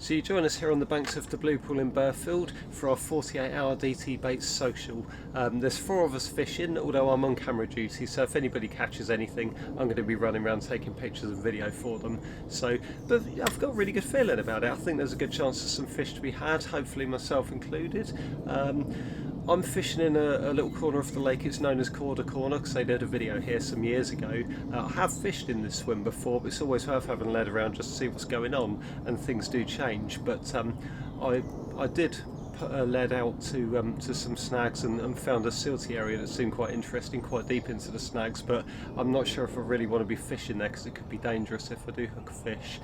So you join us here on the banks of the Blue Pool in Burghfield for our 48-hour DT Baits social. There's 4 of us fishing, although I'm on camera duty, so if anybody catches anything, I'm going to be running around taking pictures and video for them. But I've got a really good feeling about it. I think there's a good chance of some fish to be had, hopefully myself included. I'm fishing in a little corner of the lake. It's known as Corner because they did a video here some years ago. I have fished in this swim before, but it's always worth having a lead around just to see what's going on, and things do change. But I did put a lead out to some snags and found a silty area that seemed quite interesting, quite deep into the snags, but I'm not sure if I really want to be fishing there because it could be dangerous if I do hook a fish.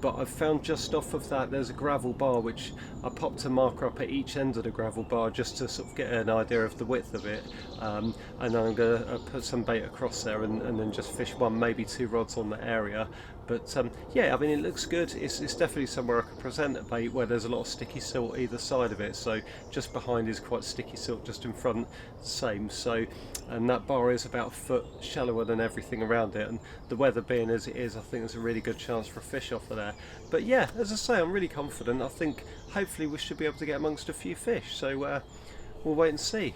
But I've found just off of that there's a gravel bar, which I popped a marker up at each end of the gravel bar just to sort of get an idea of the width of it, and I'm going to put some bait across there and then just fish 1, maybe 2 rods on the area. But yeah, I mean, it looks good. It's definitely somewhere I could present a bait where there's a lot of sticky silt either side of it. So just behind is quite sticky silt, just in front same. So, and that bar is about a foot shallower than everything around it, and the weather being as it is, I think there's a really good chance for a fish off of there. But yeah, as I say, I'm really confident. I think hopefully we should be able to get amongst a few fish. So we'll wait and see.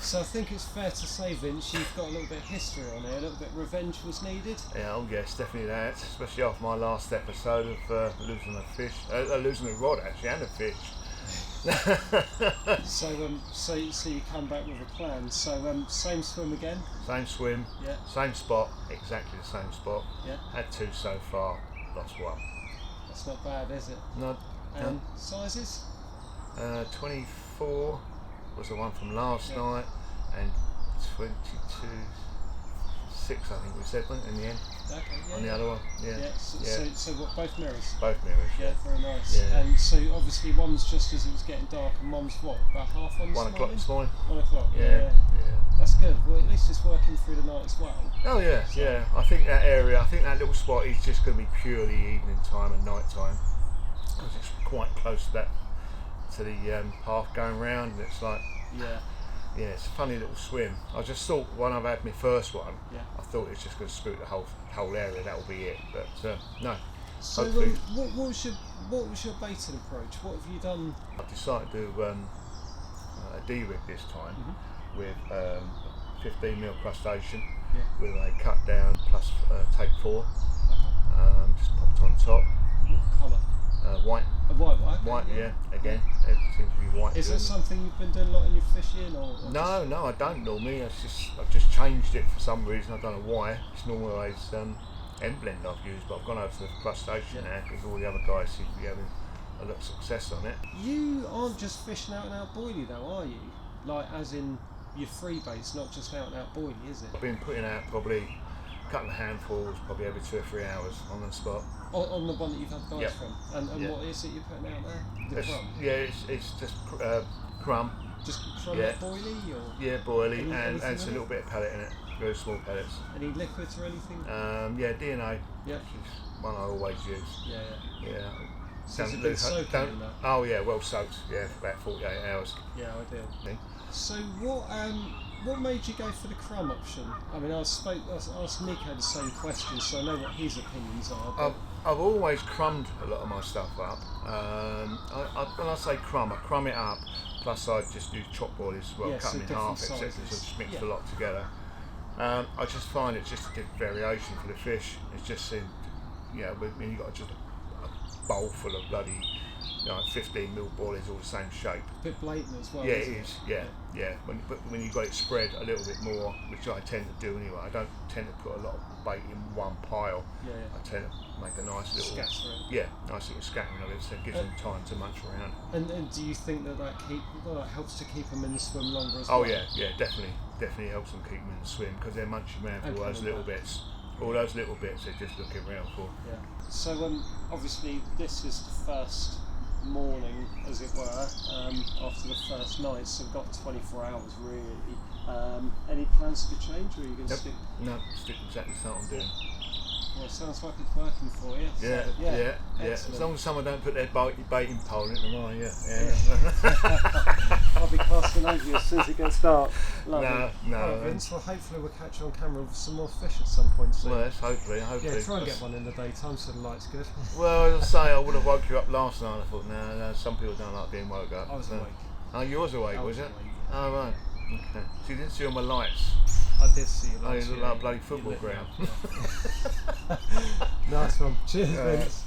So I think it's fair to say, Vince, you've got a little bit of history on here, a little bit of revenge was needed. Yeah, oh yes, definitely that, especially after my last episode of losing a fish, losing a rod actually, and a fish. So you come back with a plan. So same swim again? Same swim, yeah. Same spot, exactly the same spot. Yeah. Had 2 so far, lost 1. That's not bad, is it? No. And sizes? 24 was the one from last night, and 22.6 I think we said, wasn't it, in the end? Okay, yeah. On the other one, yeah. Yeah, so what, both mirrors? Both mirrors, Yeah, very nice. Yeah. And so obviously one's just as it was getting dark, and one's what, about half on this 1 o'clock this morning. 1 o'clock, Yeah. That's good. Well, at least it's working through the night as well. Oh yeah, yeah. I think that area, I think that little spot is just going to be purely evening time and night time, because it's quite close to the path going round, and it's like, yeah, it's a funny little swim. I just thought when I've had my first one, I thought it's just going to spook the whole area. That will be it, but no. So what was your baiting approach? What have you done? I've decided to do a D-rig this time with 15mm crustacean with a cut down plus take 4. Just popped on top. What colour? White. White, yeah. Again, it seems to be white. Is that something you've been doing a lot in your fishing, or No, I don't normally. I've just changed it for some reason. I don't know why. It's normally always end-blend I've used, but I've gone over to the crustacean now because all the other guys seem to be having a lot of success on it. You aren't just fishing out and out boilie though, are you? Like as in your free baits, not just out and out boilie, is it? I've been putting out probably a couple of handfuls, probably every 2 or 3 hours on the spot. On the one that you've had guys from? And what is it you're putting out there? The crumb? Yeah, it's just crumb. Just crumb boilie? Or yeah, boilie, and a little bit of pellet in it, very small pellets. Any liquids or anything? Yeah, DNA, which is one I always use. Yeah. So it's a bit soaking in that? Oh yeah, well soaked, yeah, for about 48 hours. Yeah, ideal. So what made you go for the crumb option? I mean, I asked Nico the same question, so I know what his opinions are. I've always crumbed a lot of my stuff up. When I say crumb, I crumb it up, plus I just do chop boilies as well, cut them in half, etc. So just mix a lot together. I just find it's just a different variation for the fish. It's just when you've got just a bowl full of bloody 15mm boilies all the same shape. A bit blatant as well. Yeah, it is. Yeah. But when you've got it spread a little bit more, which I tend to do anyway, I don't tend to put a lot of bait in one pile. I tend to make a nice little nice little scattering of it, so it gives them time to munch around. And do you think that helps to keep them in the swim longer as well? Oh yeah, definitely helps them keep them in the swim because they're munching around for all those little bits. All those little bits they're just looking around for. Yeah. So obviously this is the first morning, as it were, after the first night, so we've got 24 hours really. Any plans to change, or are you going to stick? No, stick exactly to what I'm doing. Well, it sounds like it's working for you. Yeah. As long as someone don't put their baiting pole in tomorrow, I'll be casting over you as soon as it gets dark. Lovely. No. Right, Vince, well, hopefully we'll catch you on camera with some more fish at some point soon. Well, yes, hopefully. Yeah, try and get one in the daytime so the light's good. Well, as I say, I would have woke you up last night. I thought, no, some people don't like being woke up. I was awake. Oh, you was awake, was it? Awake. Oh, right. Okay. So you didn't see all my lights? I did see your lights. Oh, you look like a bloody football ground. Nice one. Cheers, Vince.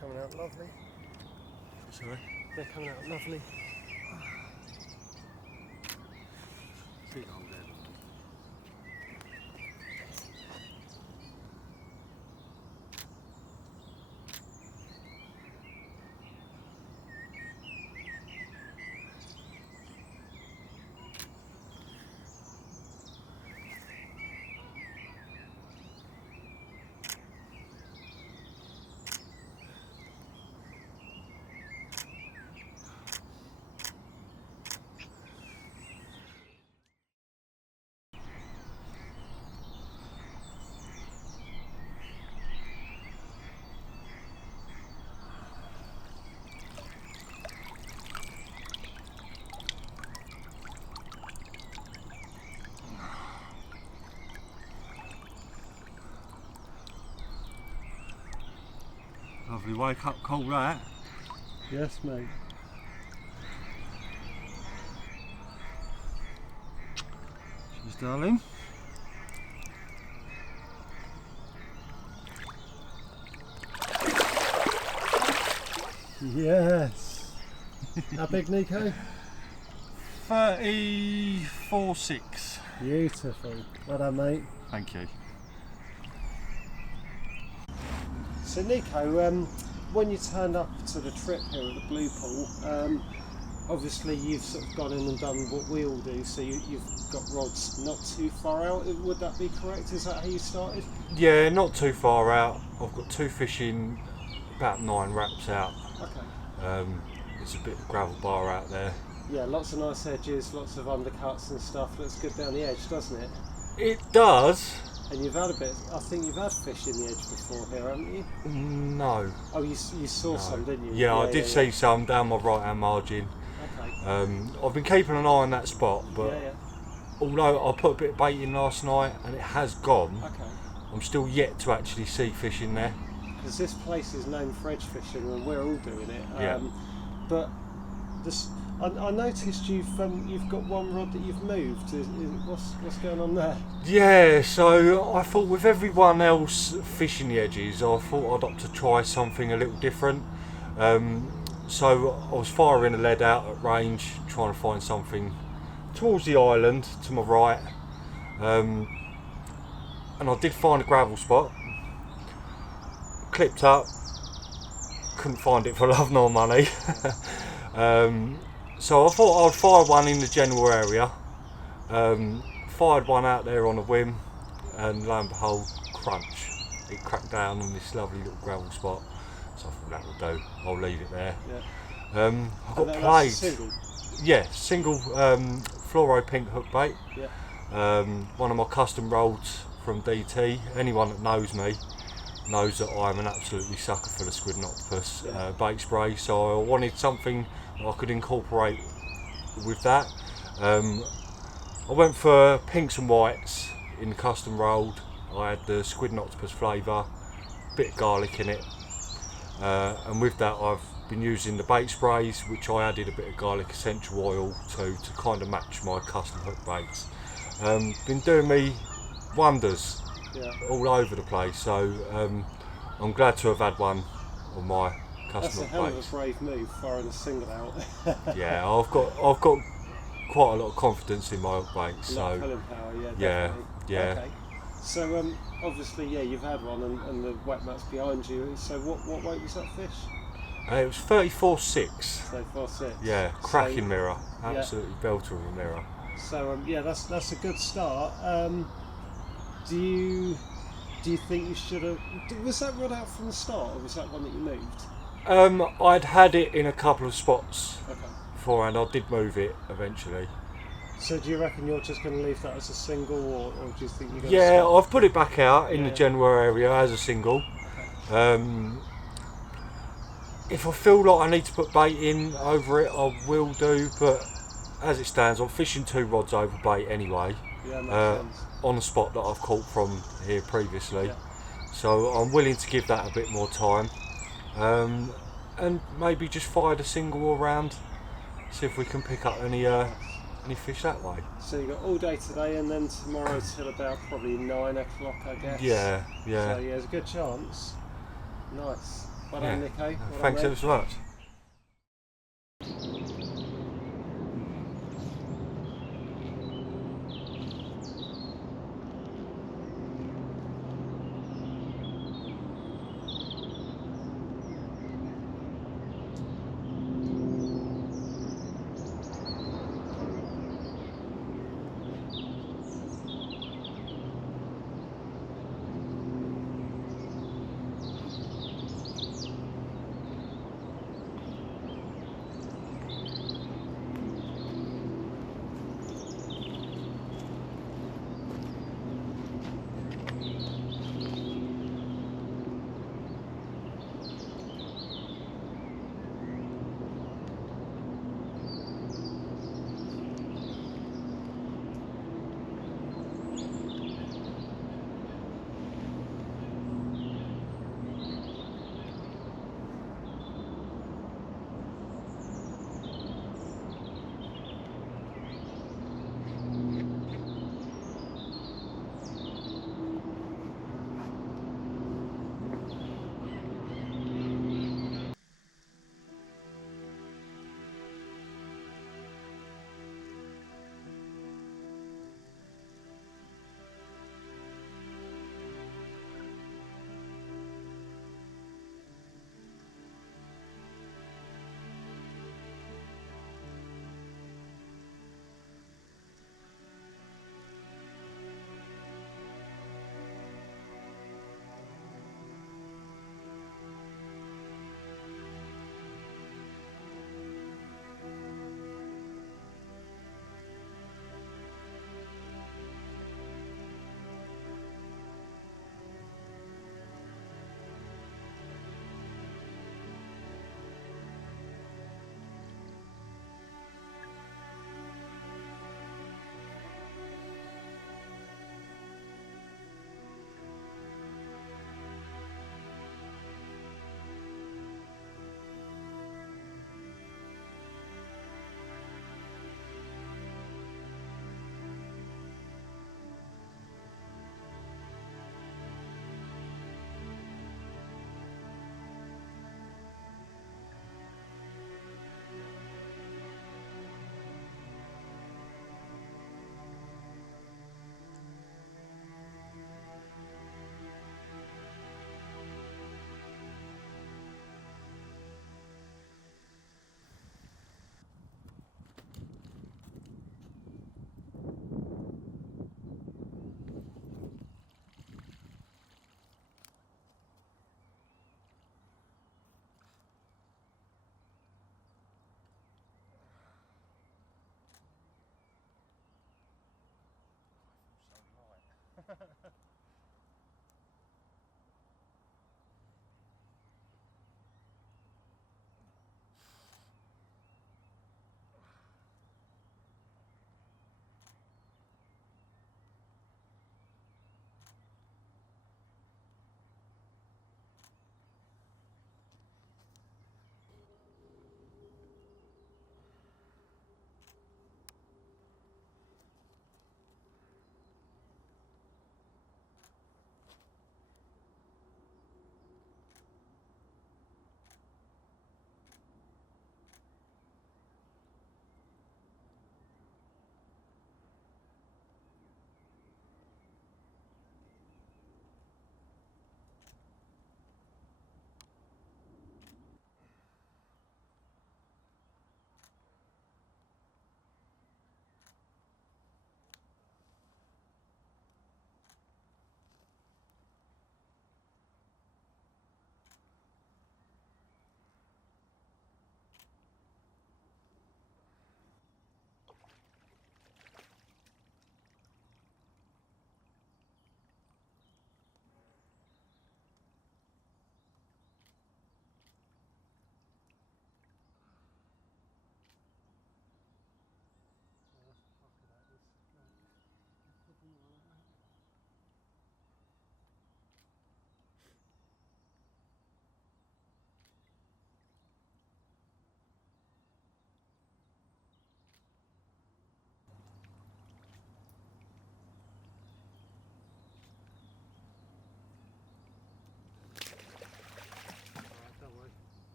coming out lovely. Sorry? They're coming out lovely. See you on there. Lovely wake up call that. Yes, mate. Cheers, darling. Yes. How big, Nico? 34.6. Beautiful. Well done, mate. Thank you. So, Nico, when you turned up to the trip here at the Blue Pool, obviously you've sort of gone in and done what we all do, so you've got rods not too far out. Would that be correct? Is that how you started? Yeah, not too far out. I've got 2 fishing about 9 wraps out. Okay. There's a bit of gravel bar out there. Yeah, lots of nice edges, lots of undercuts and stuff. Looks good down the edge, doesn't it? It does. And you've had a bit, I think you've had fish in the edge before here, haven't you? No. Oh, you saw some, didn't you? Yeah, I did see some down my right hand margin. Okay. I've been keeping an eye on that spot, but although I put a bit of bait in last night and it has gone, I'm still yet to actually see fish in there. Because this place is known for edge fishing and we're all doing it. Yeah. But this, I noticed you've got one rod that you've moved. What's going on there? Yeah, so I thought with everyone else fishing the edges, I thought I'd opt to try something a little different. So I was firing a lead out at range, trying to find something towards the island to my right, and I did find a gravel spot. Clipped up, couldn't find it for love nor money. So I thought I'd fire one in the general area. Fired one out there on a whim, and lo and behold, crunch! It cracked down on this lovely little gravel spot. So I thought that will do. I'll leave it there. Yeah. I got played. Single. Yeah, single fluoro pink hook bait. Yeah. One of my custom rods from DT. Anyone that knows me knows that I'm an absolutely sucker for the squid and octopus bait spray. So I wanted something I could incorporate with that. I went for pinks and whites in the custom rolled. I had the squid and octopus flavour, bit of garlic in it, and with that I've been using the bait sprays, which I added a bit of garlic essential oil to kind of match my custom hook baits. Been doing me wonders all over the place, so I'm glad to have had one on my custom That's a hook hell baits. of a brave move, firing a single out. Yeah, I've got quite a lot of confidence in my hook baits, so pulling power, yeah. Okay. So obviously, you've had one, and the wet mat's behind you. So what weight was that fish? It was 34.6. So 4.6. Yeah, cracking mirror, absolutely belter of a mirror. So that's a good start. Do you think you should have? Was that rod out from the start, or was that one that you moved? I'd had it in a couple of spots Okay. beforehand. I did move it eventually. So do you reckon you're just going to leave that as a single, or do you think you're going to? Yeah, stop? I've put it back out in the general area as a single. If I feel like I need to put bait in over it, I will do. But as it stands, I'm fishing 2 rods over bait anyway. Yeah, makes sense. On a spot that I've caught from here previously, so I'm willing to give that a bit more time, and maybe just fire the single around, see if we can pick up any fish that way. So you got all day today, and then tomorrow till about probably 9 o'clock, I guess. Yeah. So there's a good chance. Nice. Well done, Nico. Well Thanks done, ever so much.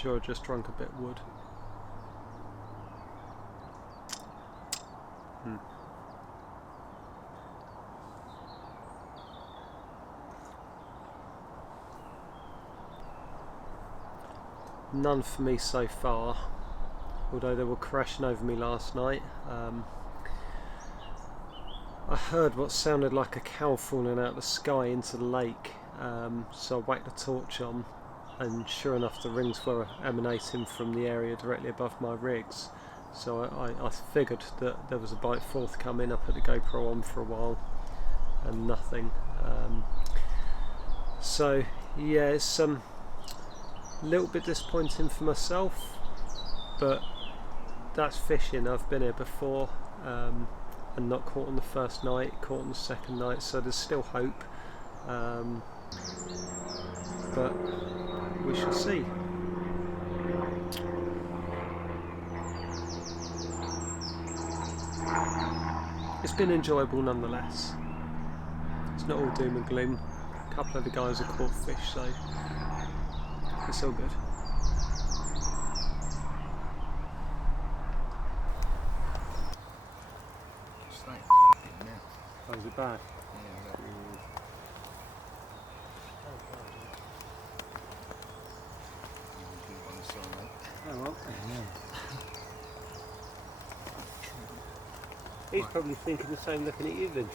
Sure, I just drunk a bit of wood. None for me so far, although they were crashing over me last night. I heard what sounded like a cow falling out of the sky into the lake, so I whacked the torch on, and sure enough the rings were emanating from the area directly above my rigs. So I figured that there was a bite forthcoming. I put the GoPro on for a while and nothing. So yeah, it's a little bit disappointing for myself, but that's fishing. I've been here before and not caught on the first night, caught on the second night, so there's still hope, but we shall see. It's been enjoyable nonetheless. It's not all doom and gloom. A couple of the guys have caught fish, so it's all good. Oh, is it bad? Yeah, Oh well. He's probably thinking the same looking at you then.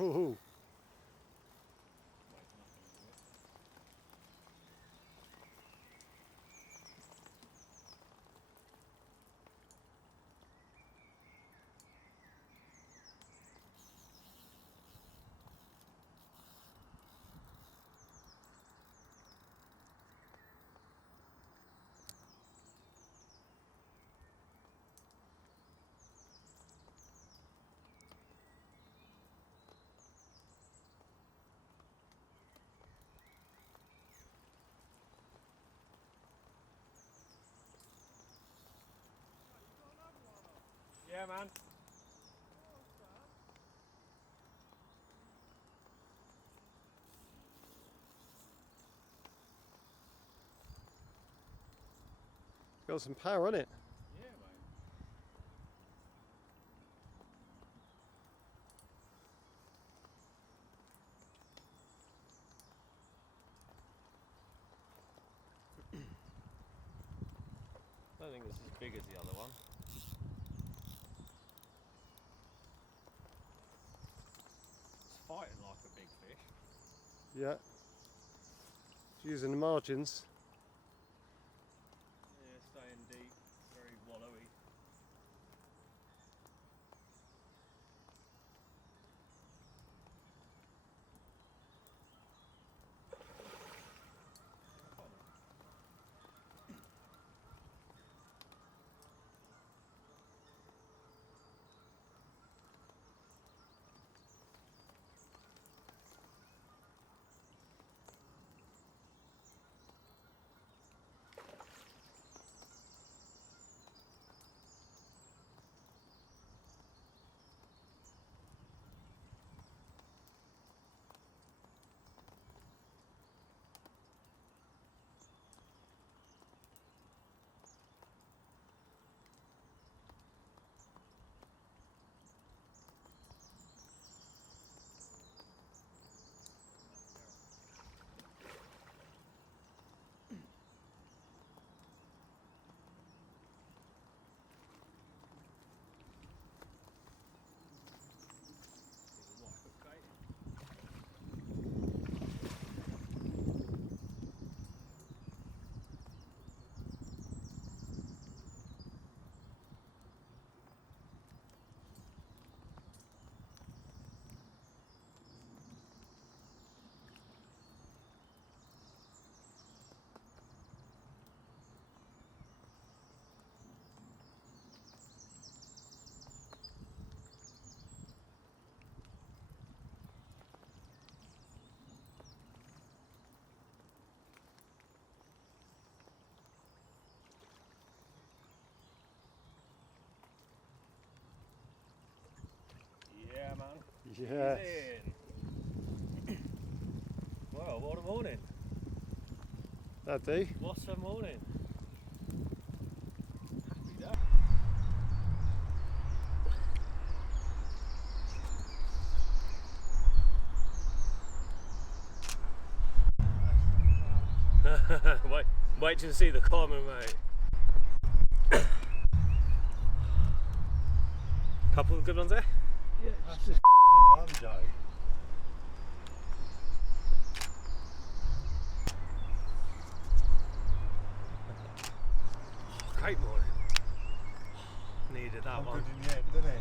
Ooh. Yeah, man. Got some power on it. Yeah, mate. I don't think it's as big as the other one. It's fighting like a big fish. Yeah. Using the margins. Yeah, staying deep, very wallowy. Yes. Well, what a morning. That do. What a morning. wait till you see the common, mate. Couple of good ones there? Yeah, That's just one, Joe. Oh, great morning. Needed that one. Good in the end, didn't it?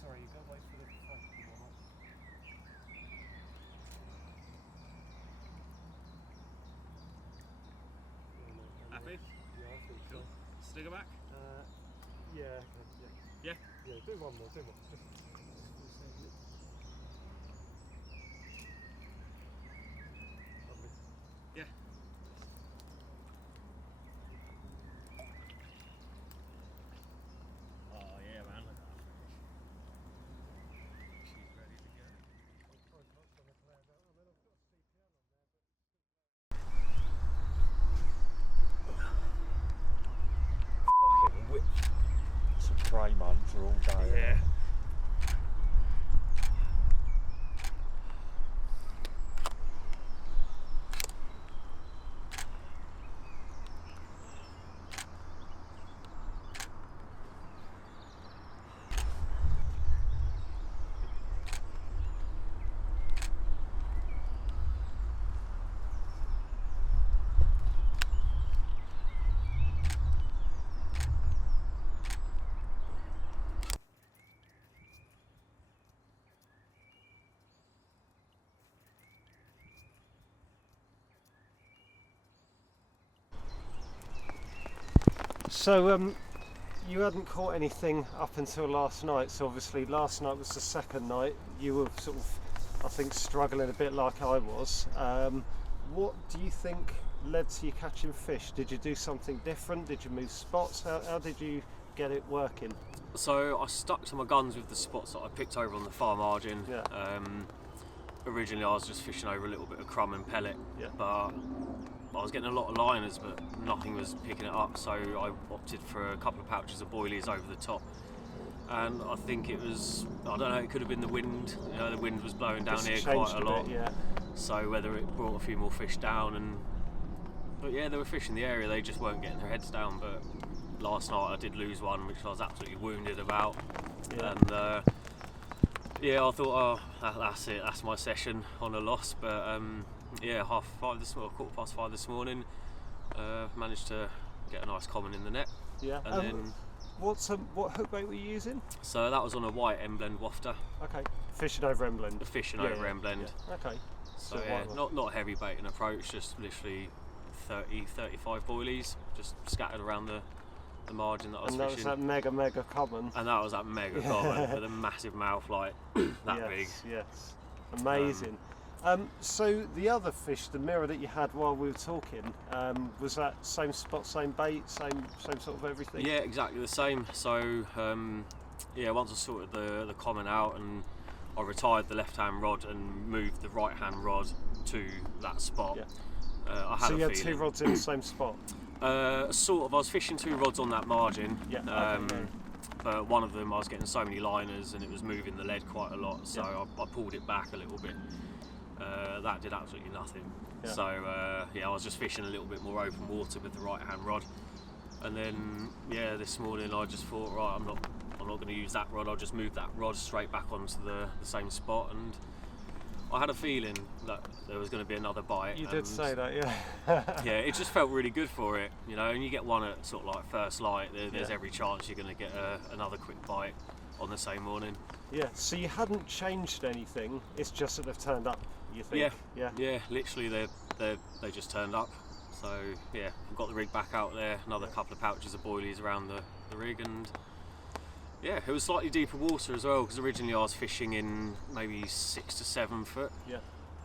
Sorry, you gotta wait for the front to warm up. Happy? Yeah, I think so. Stick it back? Yeah. Yeah? Yeah, do one more, do one. Lovely. Yeah. Oh yeah, man. Look at that fish. She's ready to go. I'll try and touch on the cloud. I mean, I've got a CPL on there, Fucking whip. It's a prey month for all day. Yeah. So, you hadn't caught anything up until last night, so obviously last night was the second night. You were sort of, I think, struggling a bit like I was. What do you think led to you catching fish? Did you do something different? Did you move spots? How did you get it working? So I stuck to my guns with the spots that I picked over on the far margin. Yeah. Originally I was just fishing over a little bit of crumb and pellet, Yeah. but I was getting a lot of liners, but nothing was picking it up, so I opted for a couple of pouches of boilies over the top. And I think it was, I don't know, it could have been the wind. You know, the wind was blowing down Just here changed quite a bit, lot. yeah. So whether it brought a few more fish down, but yeah, there were fish in the area, they just weren't getting their heads down. But last night I did lose one, which I was absolutely wounded about. Yeah. And yeah, I thought, oh, that's it, that's my session on a loss. But yeah, 5:30 this morning, managed to get a nice common in the net. Yeah. And then, what hook bait were you using? so that was on a white M-blend wafter, Okay. Fishing over Emblend. fishing Yeah, over yeah, M-blend. yeah. Okay. So So yeah, white one. not a heavy baiting approach, just literally 30-35 boilies, just scattered around the margin that I was And that was fishing. that mega common. And that was that mega common with a massive mouth like that yes, big. Yes, amazing. So the other fish, the mirror that you had while we were talking, was that same spot, same bait, same sort of everything? Yeah, exactly the same. So yeah, once I sorted the common out and I retired the left-hand rod and moved the right-hand rod to that spot. Yeah. I had So a you had feeling. 2 rods in the same spot? Sort of. I was fishing 2 rods on that margin. Yeah. Okay, yeah. But one of them I was getting so many liners and it was moving the lead quite a lot, so Yeah. I pulled it back a little bit. That did absolutely nothing. Yeah. So yeah, I was just fishing a little bit more open water with the right hand rod. And then yeah, this morning I just thought, right, I'm not going to use that rod. I'll just move that rod straight back onto the same spot, and I had a feeling that there was going to be another bite. You did say that, yeah. Yeah, it just felt really good for it, you know. And you get one at sort of like first light. There's every chance you're going to get another quick bite on the same morning. Yeah. So you hadn't changed anything. It's just that they've turned up. You think? Yeah. Literally, they just turned up. So yeah, we've got the rig back out there. Another couple of pouches of boilies around the rig, and yeah, it was slightly deeper water as well, because originally I was fishing in maybe 6 to 7 foot. Yeah.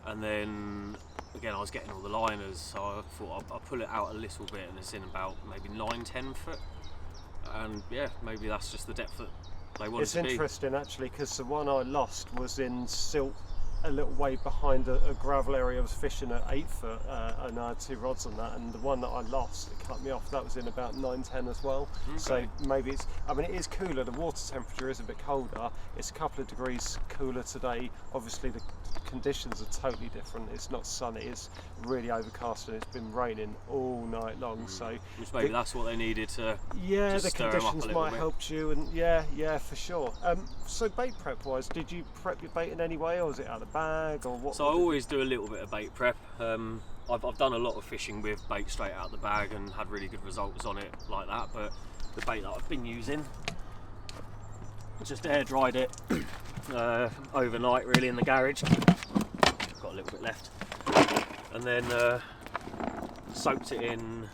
And then again I was getting all the liners, so I thought I'll pull it out a little bit, and it's in about maybe 9-10 foot. And yeah, maybe that's just the depth that they wanted to be. It's interesting actually, because the one I lost was in silt, a little way behind a gravel area. I was fishing at 8 foot, and I had 2 rods on that, and the one that I lost, it cut me off, that was in about 9-10 as well. Okay. So maybe it's, I mean, it is cooler, the water temperature is a bit colder, it's a couple of degrees cooler today. Obviously the conditions are totally different, it's not sunny, it's really overcast, and it's been raining all night long. So which maybe that's what they needed to the just stir 'em up a conditions little might bit. help you, and yeah, for sure. So bait prep wise, did you prep your bait in any way, or was it out of the bag, or what? So I always do a little bit of bait prep. I've done a lot of fishing with bait straight out of the bag and had really good results on it like that, but the bait that I've been using, just air dried it overnight really in the garage. Got a little bit left, and then soaked it in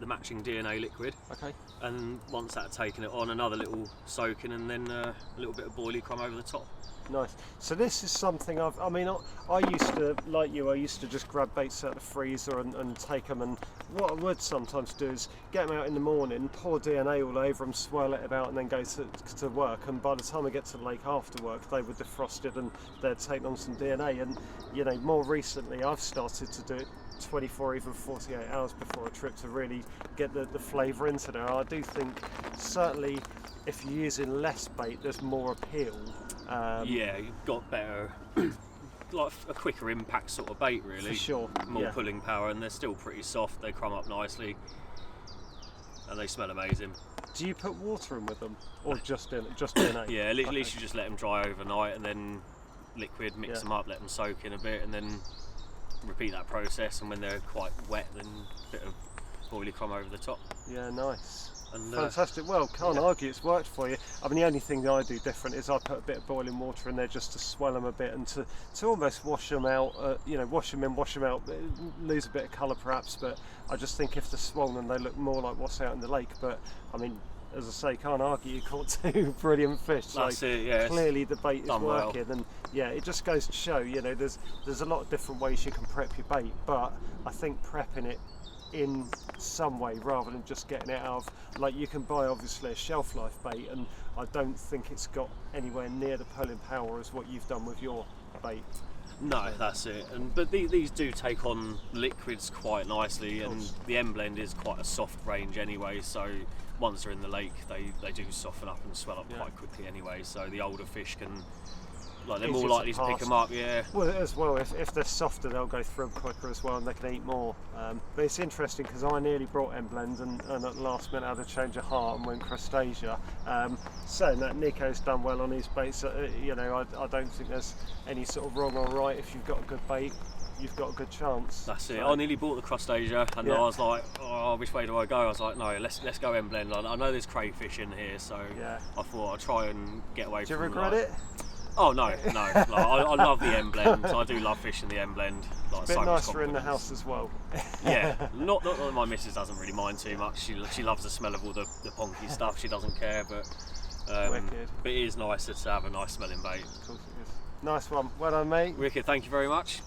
the matching DNA liquid. Okay. And once that had taken it on, another little soaking, and then a little bit of boilie crumb over the top. Nice. So this is something I used to, like you, I used to just grab baits out of the freezer and take them, and what I would sometimes do is get them out in the morning, pour DNA all over them, swirl it about, and then go to work, and by the time I get to the lake after work, they were defrosted and they'd taken on some DNA. And you know, more recently I've started to do it 24, even 48 hours before a trip to really get the flavour into there. I do think certainly if you're using less bait, there's more appeal. Yeah, you've got better, like a quicker impact sort of bait really. For sure. More pulling power, and they're still pretty soft, they crumb up nicely, and they smell amazing. Do you put water in with them, or just DNA? Yeah, at least you just let them dry overnight, and then liquid, mix them up, let them soak in a bit, and then repeat that process, and when they're quite wet, then a bit of boilie crumb over the top. Yeah, nice. And, fantastic. Well, can't argue it's worked for you. I mean, the only thing that I do different is I put a bit of boiling water in there just to swell them a bit, and to almost wash them out, you know, wash them in, wash them out, lose a bit of colour perhaps, but I just think if they're swollen they look more like what's out in the lake. But I mean, as I say, can't argue, you caught 2 brilliant fish. That's so it, yeah. Clearly the bait is working, well. and yeah, it just goes to show, you know, there's a lot of different ways you can prep your bait, but I think prepping it in some way rather than just getting it out of, like, you can buy obviously a shelf life bait, and I don't think it's got anywhere near the pulling power as what you've done with your bait. No, that's it. But these do take on liquids quite nicely, and the M blend is quite a soft range anyway, so once they're in the lake they do soften up and swell up quite quickly anyway, so the older fish can, like, they're more likely to pick them up. Well, as well, if they're softer they'll go through them quicker as well, and they can eat more. But it's interesting because I nearly brought M blends, and at the last minute I had a change of heart and went Crustasia. Saying that, Nico's done well on his baits. You know, I don't think there's any sort of wrong or right. If you've got a good bait, you've got a good chance. That's it. I nearly bought the Crustasia, and I was like, oh, which way do I go? I was like, no, let's go M blend. I know there's crayfish in here, so I thought I'd try and get away from. Do you regret it? Oh no. Like, I love the M blend. I do love fishing the M blend. Like, It's a bit nicer in the house as well. Yeah, not that my missus doesn't really mind too much. She loves the smell of all the ponky stuff. She doesn't care, but it is nicer to have a nice smelling bait. Of course it is. Nice one. Well done, mate. Wicked. Thank you very much.